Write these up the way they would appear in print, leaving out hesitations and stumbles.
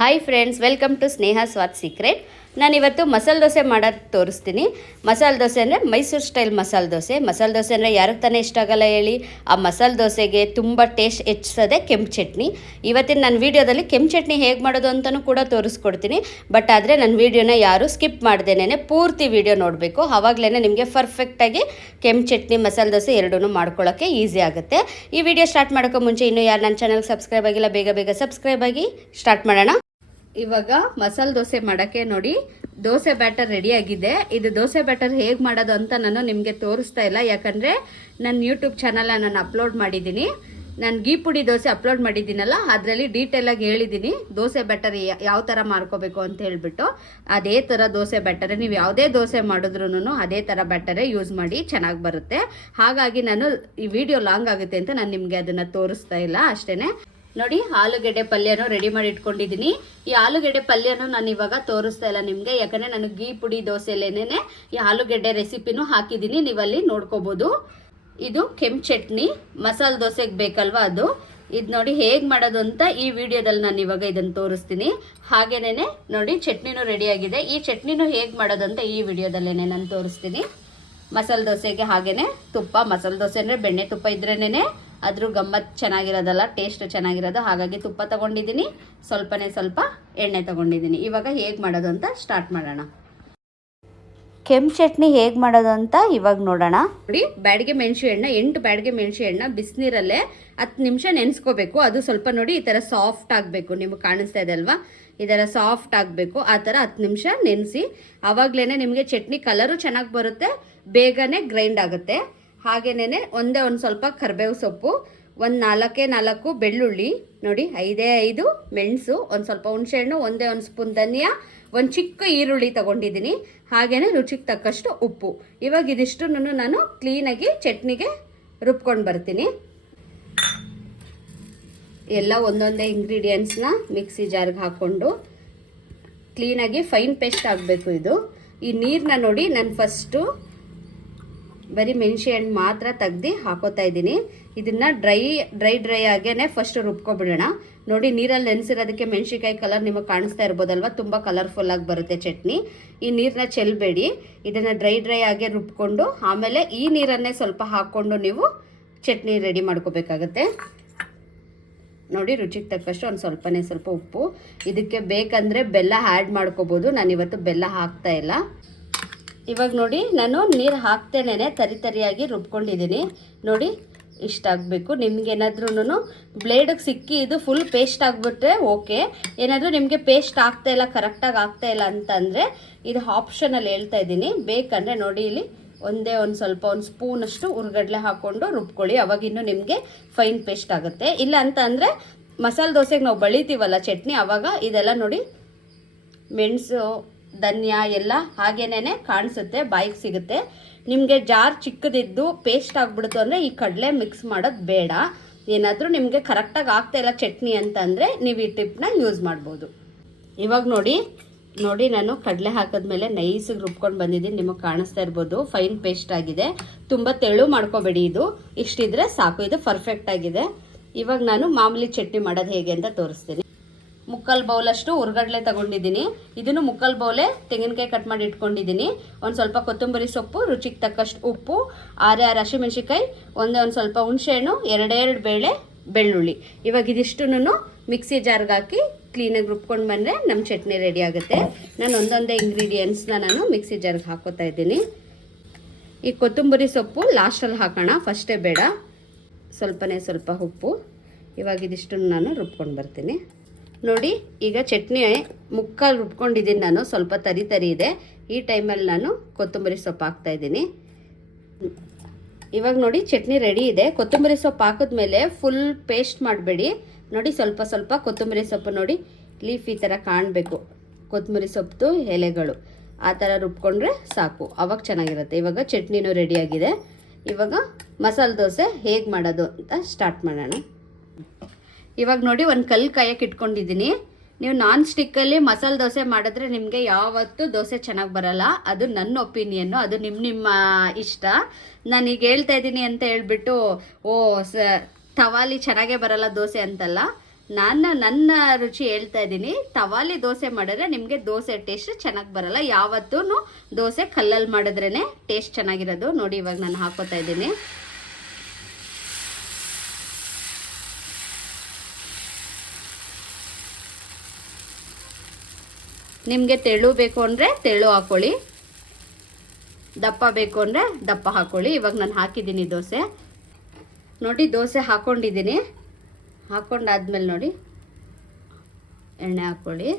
Hi friends, welcome to Sneha Swad secret. ನಾನಿವತ್ತು ಮಸಾಲೆ ದೋಸೆ ಮಾಡೋದು ತೋರಿಸ್ತೀನಿ. ಮಸಾಲೆ ದೋಸೆ ಅಂದರೆ ಮೈಸೂರು ಸ್ಟೈಲ್ ಮಸಾಲೆ ದೋಸೆ. ಮಸಾಲೆ ದೋಸೆ ಅಂದರೆ ಯಾರಿಗೆ ತಾನೇ ಇಷ್ಟ ಆಗಲ್ಲ ಹೇಳಿ. ಆ ಮಸಾಲೆ ದೋಸೆಗೆ ತುಂಬ ಟೇಸ್ಟ್ ಹೆಚ್ಚಿಸೋದೆ ಕೆಂಪು ಚಟ್ನಿ. ಇವತ್ತಿನ ನನ್ನ ವೀಡಿಯೋದಲ್ಲಿ ಕೆಂಪು ಚಟ್ನಿ ಹೇಗೆ ಮಾಡೋದು ಅಂತಲೂ ಕೂಡ ತೋರಿಸ್ಕೊಡ್ತೀನಿ. ಬಟ್ ಆದರೆ ನನ್ನ ವೀಡಿಯೋನ ಯಾರು ಸ್ಕಿಪ್ ಮಾಡ್ದೇನೆ ಪೂರ್ತಿ ವೀಡಿಯೋ ನೋಡಬೇಕು. ಆವಾಗಲೇ ನಿಮಗೆ ಪರ್ಫೆಕ್ಟಾಗಿ ಕೆಂಪು ಚಟ್ನಿ ಮಸಾಲೆ ದೋಸೆ ಎರಡೂ ಮಾಡ್ಕೊಳ್ಳೋಕ್ಕೆ ಈಸಿ ಆಗುತ್ತೆ. ಈ ವಿಡಿಯೋ ಸ್ಟಾರ್ಟ್ ಮಾಡೋಕ್ಕೂ ಮುಂಚೆ ಇನ್ನೂ ಯಾರು ನನ್ನ ಚಾನಲ್ಗೆ ಸಬ್ಸ್ಕ್ರೈಬ್ ಆಗಿಲ್ಲ, ಬೇಗ ಬೇಗ ಸಬ್ಸ್ಕ್ರೈಬ್ ಆಗಿ ಸ್ಟಾರ್ಟ್ ಮಾಡೋಣ. ಇವಾಗ ಮಸಾಲೆ ದೋಸೆ ಮಾಡೋಕ್ಕೆ ನೋಡಿ, ದೋಸೆ ಬ್ಯಾಟರ್ ರೆಡಿ ಆಗಿದೆ. ಇದು ದೋಸೆ ಬ್ಯಾಟರ್ ಹೇಗೆ ಮಾಡೋದು ಅಂತ ನಾನು ನಿಮಗೆ ತೋರಿಸ್ತಾ ಇಲ್ಲ, ಯಾಕಂದರೆ ನನ್ನ ಯೂಟ್ಯೂಬ್ ಚಾನಲ್ ನಾನು ಅಪ್ಲೋಡ್ ಮಾಡಿದ್ದೀನಿ. ನಾನು ಗೀ ಪುಡಿ ದೋಸೆ ಅಪ್ಲೋಡ್ ಮಾಡಿದ್ದೀನಲ್ಲ, ಅದರಲ್ಲಿ ಡೀಟೇಲಾಗಿ ಹೇಳಿದ್ದೀನಿ ದೋಸೆ ಬ್ಯಾಟರ್ ಯಾವ ಥರ ಮಾಡ್ಕೋಬೇಕು ಅಂತ ಹೇಳಿಬಿಟ್ಟು. ಅದೇ ಥರ ದೋಸೆ ಬ್ಯಾಟರೇ ನೀವು ಯಾವುದೇ ದೋಸೆ ಮಾಡಿದ್ರೂ ಅದೇ ಥರ ಬ್ಯಾಟರೇ ಯೂಸ್ ಮಾಡಿ, ಚೆನ್ನಾಗಿ ಬರುತ್ತೆ. ಹಾಗಾಗಿ ನಾನು ಈ ವಿಡಿಯೋ ಲಾಂಗ್ ಆಗುತ್ತೆ ಅಂತ ನಾನು ನಿಮಗೆ ಅದನ್ನು ತೋರಿಸ್ತಾ ಇಲ್ಲ ಅಷ್ಟೇ. ನೋಡಿ, ಆಲೂಗೆಡ್ಡೆ ಪಲ್ಯನೂ ರೆಡಿ ಮಾಡಿ ಇಟ್ಕೊಂಡಿದ್ದೀನಿ. ಈ ಆಲೂಗೆಡ್ಡೆ ಪಲ್ಯನೂ ನಾನು ಇವಾಗ ತೋರಿಸ್ತಾ ಇಲ್ಲ ನಿಮಗೆ, ಯಾಕಂದರೆ ನಾನು ಗೀ ಪುಡಿ ದೋಸೆಲೇನೆ ಈ ಆಲೂಗೆಡ್ಡೆ ರೆಸಿಪಿನೂ ಹಾಕಿದ್ದೀನಿ, ನೀವಲ್ಲಿ ನೋಡ್ಕೋಬೋದು. ಇದು ಕೆಂಪು ಚಟ್ನಿ ಮಸಾಲೆ ದೋಸೆಗೆ ಬೇಕಲ್ವ ಅದು. ಇದು ನೋಡಿ ಹೇಗೆ ಮಾಡೋದು ಅಂತ ಈ ವಿಡಿಯೋದಲ್ಲಿ ನಾನು ಇವಾಗ ಇದನ್ನು ತೋರಿಸ್ತೀನಿ. ಹಾಗೇನೇ ನೋಡಿ, ಚಟ್ನಿನೂ ರೆಡಿಯಾಗಿದೆ. ಈ ಚಟ್ನಿನೂ ಹೇಗೆ ಮಾಡೋದು ಅಂತ ಈ ವಿಡಿಯೋದಲ್ಲೇ ನಾನು ತೋರಿಸ್ತೀನಿ. ಮಸಾಲೆ ದೋಸೆಗೆ ಹಾಗೇ ತುಪ್ಪ, ಮಸಾಲೆ ದೋಸೆ ಅಂದರೆ ಬೆಣ್ಣೆ ತುಪ್ಪ ಇದ್ರೇನೆ ಅದ್ರ ಗಮ್ಮತ್ತು ಚೆನ್ನಾಗಿರೋದಲ್ಲ, ಟೇಸ್ಟ್ ಚೆನ್ನಾಗಿರೋದು. ಹಾಗಾಗಿ ತುಪ್ಪ ತೊಗೊಂಡಿದ್ದೀನಿ, ಸ್ವಲ್ಪ ಎಣ್ಣೆ ತೊಗೊಂಡಿದ್ದೀನಿ. ಇವಾಗ ಹೇಗೆ ಮಾಡೋದು ಅಂತ ಸ್ಟಾರ್ಟ್ ಮಾಡೋಣ. ಕೆಂಪು ಚಟ್ನಿ ಹೇಗೆ ಮಾಡೋದು ಅಂತ ಇವಾಗ ನೋಡೋಣ. ನೋಡಿ, ಬ್ಯಾಡಿಗೆ ಮೆಣಸು ಎಣ್ಣೆ 8 ಬ್ಯಾಡಿಗೆ ಮೆಣಸು ಎಣ್ಣೆ ಬಿಸಿನೀರಲ್ಲೇ 10 ನಿಮಿಷ ನೆನೆಸ್ಕೋಬೇಕು. ಅದು ಸ್ವಲ್ಪ ನೋಡಿ ಈ ಥರ ಸಾಫ್ಟ್ ಆಗಬೇಕು. ನಿಮಗೆ ಕಾಣಿಸ್ತಾ ಇದೆ ಅಲ್ವಾ, ಈ ಥರ ಸಾಫ್ಟ್ ಆಗಬೇಕು. ಆ ಥರ 10 ನಿಮಿಷ ನೆನೆಸಿ, ಆವಾಗಲೇ ನಿಮಗೆ ಚಟ್ನಿ ಕಲರು ಚೆನ್ನಾಗಿ ಬರುತ್ತೆ, ಬೇಗನೆ ಗ್ರೈಂಡ್ ಆಗುತ್ತೆ. ಹಾಗೇನೆ ಒಂದು ಸ್ವಲ್ಪ ಕರಿಬೇವು ಸೊಪ್ಪು, ಒಂದು 4 ಬೆಳ್ಳುಳ್ಳಿ, ನೋಡಿ 5 ಮೆಣಸು, ಒಂದು ಸ್ವಲ್ಪ ಹುಣಸೆಹಣ್ಣು, ಒಂದು ಸ್ಪೂನ್ ಧನಿಯಾ, ಒಂದು ಚಿಕ್ಕ ಈರುಳ್ಳಿ ತೊಗೊಂಡಿದ್ದೀನಿ. ಹಾಗೆಯೇ ರುಚಿಗೆ ತಕ್ಕಷ್ಟು ಉಪ್ಪು. ಇವಾಗ ಇದಿಷ್ಟು ನಾನು ಕ್ಲೀನಾಗಿ ಚಟ್ನಿಗೆ ರುಬ್ಕೊಂಡು ಬರ್ತೀನಿ. ಎಲ್ಲ ಒಂದೊಂದೇ ಇಂಗ್ರೀಡಿಯೆಂಟ್ಸ್ನ ಮಿಕ್ಸಿ ಜಾರ್ಗೆ ಹಾಕ್ಕೊಂಡು ಕ್ಲೀನಾಗಿ ಫೈನ್ ಪೇಸ್ಟ್ ಆಗಬೇಕು ಇದು. ಈ ನೀರನ್ನ ನೋಡಿ, ನಾನು ಫಸ್ಟು ಬರೀ ಮೆಣಸೆ ಹಣ್ಣು ಮಾತ್ರ ತೆಗ್ದು ಹಾಕೋತಾ ಇದ್ದೀನಿ. ಇದನ್ನು ಡ್ರೈ ಆಗೇನೆ ಫಸ್ಟ್ ರುಬ್ಕೊಬಿಡೋಣ. ನೋಡಿ, ನೀರಲ್ಲಿ ನೆನೆಸಿರೋದಕ್ಕೆ ಮೆಣಸಿಕಾಯಿ ಕಲರ್ ನಿಮಗೆ ಕಾಣಿಸ್ತಾ ಇರ್ಬೋದಲ್ವ, ತುಂಬ ಕಲರ್ಫುಲ್ಲಾಗಿ ಬರುತ್ತೆ ಚಟ್ನಿ. ಈ ನೀರನ್ನ ಚೆಲ್ಲಬೇಡಿ, ಇದನ್ನು ಡ್ರೈ ಆಗೇ ರುಬ್ಕೊಂಡು ಆಮೇಲೆ ಈ ನೀರನ್ನೇ ಸ್ವಲ್ಪ ಹಾಕ್ಕೊಂಡು ನೀವು ಚಟ್ನಿ ರೆಡಿ ಮಾಡ್ಕೋಬೇಕಾಗತ್ತೆ. ನೋಡಿ, ರುಚಿಗೆ ತಕ್ಕಷ್ಟು ಒಂದು ಸ್ವಲ್ಪ ಉಪ್ಪು. ಇದಕ್ಕೆ ಬೇಕಂದರೆ ಬೆಲ್ಲ ಆ್ಯಡ್ ಮಾಡ್ಕೋಬೋದು, ನಾನಿವತ್ತು ಬೆಲ್ಲ ಹಾಕ್ತಾ ಇಲ್ಲ. ಇವಾಗ ನೋಡಿ, ನಾನು ನೀರು ಹಾಕ್ತೇನೆ ತರಿಯಾಗಿ ರುಬ್ಕೊಂಡಿದ್ದೀನಿ. ನೋಡಿ, ಇಷ್ಟ ಆಗಬೇಕು. ನಿಮ್ಗೇನಾದ್ರೂ ಬ್ಲೇಡಿಗೆ ಸಿಕ್ಕಿ ಇದು ಫುಲ್ ಪೇಸ್ಟ್ ಆಗಿಬಿಟ್ರೆ ಓಕೆ. ಏನಾದರೂ ನಿಮಗೆ ಪೇಸ್ಟ್ ಆಗ್ತಾಯಿಲ್ಲ, ಕರೆಕ್ಟಾಗಿ ಆಗ್ತಾಯಿಲ್ಲ ಅಂತಂದರೆ ಇದು ಆಪ್ಷನಲ್ಲಿ ಹೇಳ್ತಾ ಇದ್ದೀನಿ. ಬೇಕಂದರೆ ನೋಡಿ, ಇಲ್ಲಿ ಒಂದು ಸ್ಪೂನಷ್ಟು ಹುರ್ಗಡ್ಲೆ ಹಾಕ್ಕೊಂಡು ರುಬ್ಕೊಳ್ಳಿ, ಅವಾಗಿನ್ನೂ ನಿಮಗೆ ಫೈನ್ ಪೇಸ್ಟ್ ಆಗುತ್ತೆ. ಇಲ್ಲ ಅಂತ ಅಂದರೆ ಮಸಾಲೆ ದೋಸೆಗೆ ನಾವು ಬಳಿತೀವಲ್ಲ ಚಟ್ನಿ, ಆವಾಗ ಇದೆಲ್ಲ ನೋಡಿ ಮೆಣಸು ಧನಿಯಾ ಎಲ್ಲ ಹಾಗೇನೇ ಕಾಣಿಸುತ್ತೆ, ಬಾಯಿಗೆ ಸಿಗುತ್ತೆ. ನಿಮಗೆ ಜಾರ್ ಚಿಕ್ಕದಿದ್ದು ಪೇಸ್ಟ್ ಆಗಿಬಿಡ್ತು ಅಂದರೆ ಈ ಕಡಲೆ ಮಿಕ್ಸ್ ಮಾಡೋದು ಬೇಡ. ಏನಾದರೂ ನಿಮಗೆ ಕರೆಕ್ಟಾಗಿ ಆಗ್ತಾಯಿಲ್ಲ ಚಟ್ನಿ ಅಂತಂದರೆ ನೀವು ಈ ಟಿಪ್ನ ಯೂಸ್ ಮಾಡ್ಬೋದು. ಇವಾಗ ನೋಡಿ ನಾನು ಕಡಲೆ ಹಾಕಿದ್ಮೇಲೆ ನೈಸಿಗೆ ರುಬ್ಕೊಂಡು ಬಂದಿದ್ದೀನಿ, ನಿಮಗೆ ಕಾಣಿಸ್ತಾ ಇರ್ಬೋದು. ಫೈನ್ ಪೇಸ್ಟ್ ಆಗಿದೆ, ತುಂಬ ತೆಳು ಮಾಡ್ಕೋಬೇಡಿ. ಇದು ಇಷ್ಟಿದ್ರೆ ಸಾಕು, ಇದು ಪರ್ಫೆಕ್ಟ್ ಆಗಿದೆ. ಇವಾಗ ನಾನು ಮಾಮೂಲಿ ಚಟ್ನಿ ಮಾಡೋದು ಹೇಗೆ ಅಂತ ತೋರಿಸ್ತೀನಿ. 3/4 ಬೌಲಷ್ಟು ಹುರ್ಗಡ್ಲೆ ತಗೊಂಡಿದ್ದೀನಿ. ಇದನ್ನು 3/4 ಬೌಲೆ ತೆಂಗಿನಕಾಯಿ ಕಟ್ ಮಾಡಿ ಇಟ್ಕೊಂಡಿದ್ದೀನಿ. ಒಂದು ಸ್ವಲ್ಪ ಕೊತ್ತಂಬರಿ ಸೊಪ್ಪು, ರುಚಿಗೆ ತಕ್ಕಷ್ಟು ಉಪ್ಪು, 6 ಹಸಿಮೆಣಸಿಕಾಯಿ, ಒಂದು ಸ್ವಲ್ಪ ಹುಣಸೆಹಣ್ಣು, 2 ಬೇಳೆ ಬೆಳ್ಳುಳ್ಳಿ. ಇವಾಗ ಇದಿಷ್ಟು ಮಿಕ್ಸಿ ಜಾರ್ಗೆ ಹಾಕಿ ಕ್ಲೀನಾಗಿ ರುಬ್ಕೊಂಡು ಬಂದರೆ ನಮ್ಮ ಚಟ್ನಿ ರೆಡಿ ಆಗುತ್ತೆ. ನಾನು ಒಂದೊಂದೇ ಇಂಗ್ರೀಡಿಯೆಂಟ್ಸ್ನ ನಾನು ಮಿಕ್ಸಿ ಜಾರ್ಗೆ ಹಾಕೋತಾ ಇದ್ದೀನಿ. ಈ ಕೊತ್ತಂಬರಿ ಸೊಪ್ಪು ಲಾಸ್ಟಲ್ಲಿ ಹಾಕೋಣ, ಫಸ್ಟೇ ಬೇಡ. ಸ್ವಲ್ಪ ಉಪ್ಪು. ಇವಾಗ ಇದಿಷ್ಟು ನಾನು ರುಬ್ಕೊಂಡು ಬರ್ತೀನಿ. ನೋಡಿ, ಈಗ ಚಟ್ನಿ ಮುಕ್ಕಾಲು ರುಬ್ಕೊಂಡಿದ್ದೀನಿ ನಾನು, ಸ್ವಲ್ಪ ತರಿ ಇದೆ. ಈ ಟೈಮಲ್ಲಿ ನಾನು ಕೊತ್ತಂಬರಿ ಸೊಪ್ಪು ಹಾಕ್ತಾಯಿದ್ದೀನಿ. ಇವಾಗ ನೋಡಿ, ಚಟ್ನಿ ರೆಡಿ ಇದೆ. ಕೊತ್ತಂಬರಿ ಸೊಪ್ಪು ಹಾಕಿದ್ಮೇಲೆ ಫುಲ್ ಪೇಸ್ಟ್ ಮಾಡಬೇಡಿ. ನೋಡಿ, ಸ್ವಲ್ಪ ಕೊತ್ತಂಬರಿ ಸೊಪ್ಪು ನೋಡಿ ಲೀಫ್ ಈ ಥರ ಕಾಣಬೇಕು, ಕೊತ್ತಂಬರಿ ಸೊಪ್ಪು ಎಲೆಗಳು ಆ ಥರ ರುಬ್ಕೊಂಡ್ರೆ ಸಾಕು, ಅವಾಗ ಚೆನ್ನಾಗಿರುತ್ತೆ. ಇವಾಗ ಚಟ್ನಿನೂ ರೆಡಿಯಾಗಿದೆ. ಇವಾಗ ಮಸಾಲೆ ದೋಸೆ ಹೇಗೆ ಮಾಡೋದು ಅಂತ ಸ್ಟಾರ್ಟ್ ಮಾಡೋಣ. ಇವಾಗ ನೋಡಿ, ಒಂದು ಕಲ್ಲು ಕಾಯಕ್ಕೆ ಇಟ್ಕೊಂಡಿದ್ದೀನಿ. ನೀವು ನಾನ್ ಸ್ಟಿಕ್ಕಲ್ಲಿ ಮಸಾಲೆ ದೋಸೆ ಮಾಡಿದ್ರೆ ನಿಮಗೆ ಯಾವತ್ತೂ ದೋಸೆ ಚೆನ್ನಾಗಿ ಬರಲ್ಲ. ಅದು ನನ್ನ ಒಪಿನಿಯನ್ನು, ಅದು ನಿಮ್ಮ ಇಷ್ಟ. ನಾನೀಗ ಹೇಳ್ತಾ ಇದ್ದೀನಿ ಅಂತ ಹೇಳ್ಬಿಟ್ಟು ತವಾಲಿ ಚೆನ್ನಾಗೇ ಬರಲ್ಲ ದೋಸೆ ಅಂತಲ್ಲ. ನನ್ನ ರುಚಿ ಹೇಳ್ತಾ ಇದ್ದೀನಿ. ತವಾಲಿ ದೋಸೆ ಮಾಡಿದ್ರೆ ನಿಮಗೆ ದೋಸೆ ಟೇಸ್ಟ್ ಚೆನ್ನಾಗಿ ಬರಲ್ಲ. ಯಾವತ್ತೂ ದೋಸೆ ಕಲ್ಲಲ್ಲಿ ಮಾಡಿದ್ರೇ ಟೇಸ್ಟ್ ಚೆನ್ನಾಗಿರೋದು. ನೋಡಿ ಇವಾಗ ನಾನು ಹಾಕೋತಾ ಇದ್ದೀನಿ. ನಿಮಗೆ ತೆಳು ಬೇಕು ಅಂದರೆ ತೆಳು ಹಾಕ್ಕೊಳ್ಳಿ, ದಪ್ಪ ಬೇಕು ಅಂದರೆ ದಪ್ಪ ಹಾಕ್ಕೊಳ್ಳಿ. ಇವಾಗ ನಾನು ಹಾಕಿದ್ದೀನಿ ದೋಸೆ. ನೋಡಿ ದೋಸೆ ಹಾಕ್ಕೊಂಡಿದ್ದೀನಿ. ಹಾಕ್ಕೊಂಡಾದ್ಮೇಲೆ ನೋಡಿ ಎಣ್ಣೆ ಹಾಕ್ಕೊಳ್ಳಿ.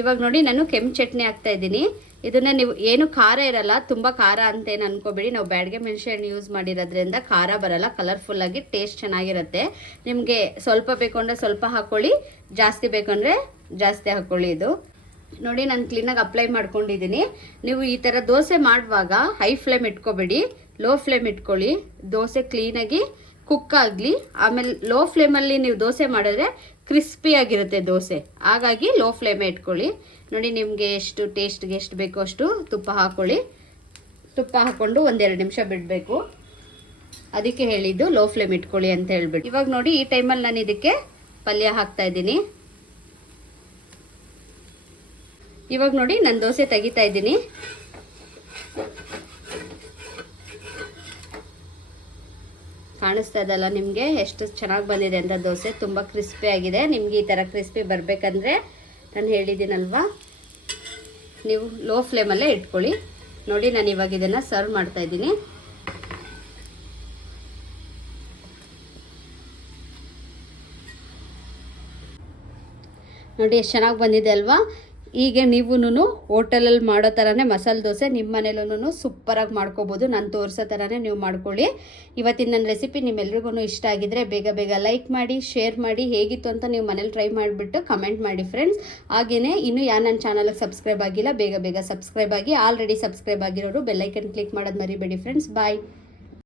ಇವಾಗ ನೋಡಿ ನಾನು ಕೆಂಪು ಚಟ್ನಿ ಹಾಕ್ತಾಯಿದ್ದೀನಿ. ಇದನ್ನು ನೀವು ಏನು ಖಾರ ಇರಲ್ಲ, ತುಂಬ ಖಾರ ಅಂತೇನು ಅನ್ಕೋಬೇಡಿ. ನಾವು ಬ್ಯಾಡಗೆ ಮೆಣಸಿನ ಯೂಸ್ ಮಾಡಿರೋದ್ರಿಂದ ಖಾರ ಬರಲ್ಲ, ಕಲರ್ಫುಲ್ಲಾಗಿ ಟೇಸ್ಟ್ ಚೆನ್ನಾಗಿರುತ್ತೆ. ನಿಮಗೆ ಸ್ವಲ್ಪ ಬೇಕು ಅಂದರೆ ಸ್ವಲ್ಪ ಹಾಕ್ಕೊಳ್ಳಿ, ಜಾಸ್ತಿ ಬೇಕಂದರೆ ಜಾಸ್ತಿ ಹಾಕ್ಕೊಳ್ಳಿ. ಇದು ನೋಡಿ ನಾನು ಕ್ಲೀನಾಗಿ ಅಪ್ಲೈ ಮಾಡ್ಕೊಂಡಿದ್ದೀನಿ. ನೀವು ಈ ಥರ ದೋಸೆ ಮಾಡುವಾಗ ಹೈ ಫ್ಲೇಮ್ ಇಟ್ಕೋಬೇಡಿ, ಲೋ ಫ್ಲೇಮ್ ಇಟ್ಕೊಳ್ಳಿ. ದೋಸೆ ಕ್ಲೀನಾಗಿ ಕುಕ್ ಆಗಲಿ. ಆಮೇಲೆ ಲೋ ಫ್ಲೇಮಲ್ಲಿ ನೀವು ದೋಸೆ ಮಾಡಿದ್ರೆ ಕ್ರಿಸ್ಪಿಯಾಗಿರುತ್ತೆ ದೋಸೆ, ಹಾಗಾಗಿ ಲೋ ಫ್ಲೇಮೇ ಇಟ್ಕೊಳ್ಳಿ. ನೋಡಿ ನಿಮಗೆ ಎಷ್ಟು ಟೇಸ್ಟ್ಗೆ ಎಷ್ಟು ಬೇಕೋ ಅಷ್ಟು ತುಪ್ಪ ಹಾಕ್ಕೊಳ್ಳಿ. ತುಪ್ಪ ಹಾಕ್ಕೊಂಡು ಒಂದೆರಡು ನಿಮಿಷ ಬಿಡಬೇಕು. ಅದಕ್ಕೆ ಹೇಳಿದ್ದು ಲೋ ಫ್ಲೇಮ್ ಇಟ್ಕೊಳ್ಳಿ ಅಂತ ಹೇಳ್ಬಿಟ್ಟು. ಇವಾಗ ನೋಡಿ ಈ ಟೈಮಲ್ಲಿ ನಾನು ಇದಕ್ಕೆ ಪಲ್ಯ ಹಾಕ್ತಾಯಿದ್ದೀನಿ. ಇವಾಗ ನೋಡಿ ನಾನು ದೋಸೆ ತೆಗಿತಾ ಇದ್ದೀನಿ. ಕಾಣಿಸ್ತಾ ಇದಲ್ಲ ನಿಮಗೆ ಎಷ್ಟು ಚೆನ್ನಾಗಿ ಬಂದಿದೆ ಅಂತ ದೋಸೆ? ತುಂಬ ಕ್ರಿಸ್ಪಿ ಆಗಿದೆ. ನಿಮಗೆ ಈ ಥರ ಕ್ರಿಸ್ಪಿ ಬರಬೇಕಂದ್ರೆ ನಾನು ಹೇಳಿದ್ದೀನಲ್ವಾ, ನೀವು ಲೋ ಫ್ಲೇಮಲ್ಲೇ ಇಟ್ಕೊಳ್ಳಿ. ನೋಡಿ ನಾನು ಇವಾಗ ಇದನ್ನು ಸರ್ವ್ ಮಾಡ್ತಾ ಇದ್ದೀನಿ. ನೋಡಿ ಎಷ್ಟು ಚೆನ್ನಾಗಿ ಬಂದಿದೆ ಅಲ್ವಾ? ಈಗ ನೀವು ಹೋಟೆಲಲ್ಲಿ ಮಾಡೋ ಥರನೇ ಮಸಾಲೆ ದೋಸೆ ನಿಮ್ಮ ಮನೇಲೂ ಸೂಪರಾಗಿ ಮಾಡ್ಕೋಬೋದು. ನಾನು ತೋರಿಸೋ ಥರನೇ ನೀವು ಮಾಡ್ಕೊಳ್ಳಿ. ಇವತ್ತಿನ ನನ್ನ ರೆಸಿಪಿ ನಿಮ್ಮೆಲ್ರಿಗೂ ಇಷ್ಟ ಆಗಿದ್ದರೆ ಬೇಗ ಲೈಕ್ ಮಾಡಿ, ಶೇರ್ ಮಾಡಿ. ಹೇಗಿತ್ತು ಅಂತ ನೀವು ಮನೇಲಿ ಟ್ರೈ ಮಾಡಿಬಿಟ್ಟು ಕಮೆಂಟ್ ಮಾಡಿ ಫ್ರೆಂಡ್ಸ್. ಹಾಗೆಯೇ ಇನ್ನೂ ನನ್ನ ಚಾನಲ್ಗೆ ಸಬ್ಸ್ಕ್ರೈಬ್ ಆಗಿಲ್ಲ, ಬೇಗ ಸಬ್ಸ್ಕ್ರೈಬ್ ಆಗಿ. ಆಲ್ರೆಡಿ ಸಬ್ಸ್ಕ್ರೈಬ್ ಆಗಿರೋರು ಬೆಲ್ಲೈಕನ್ ಕ್ಲಿಕ್ ಮಾಡೋದು ಮರಿಬೇಡಿ ಫ್ರೆಂಡ್ಸ್. ಬಾಯ್.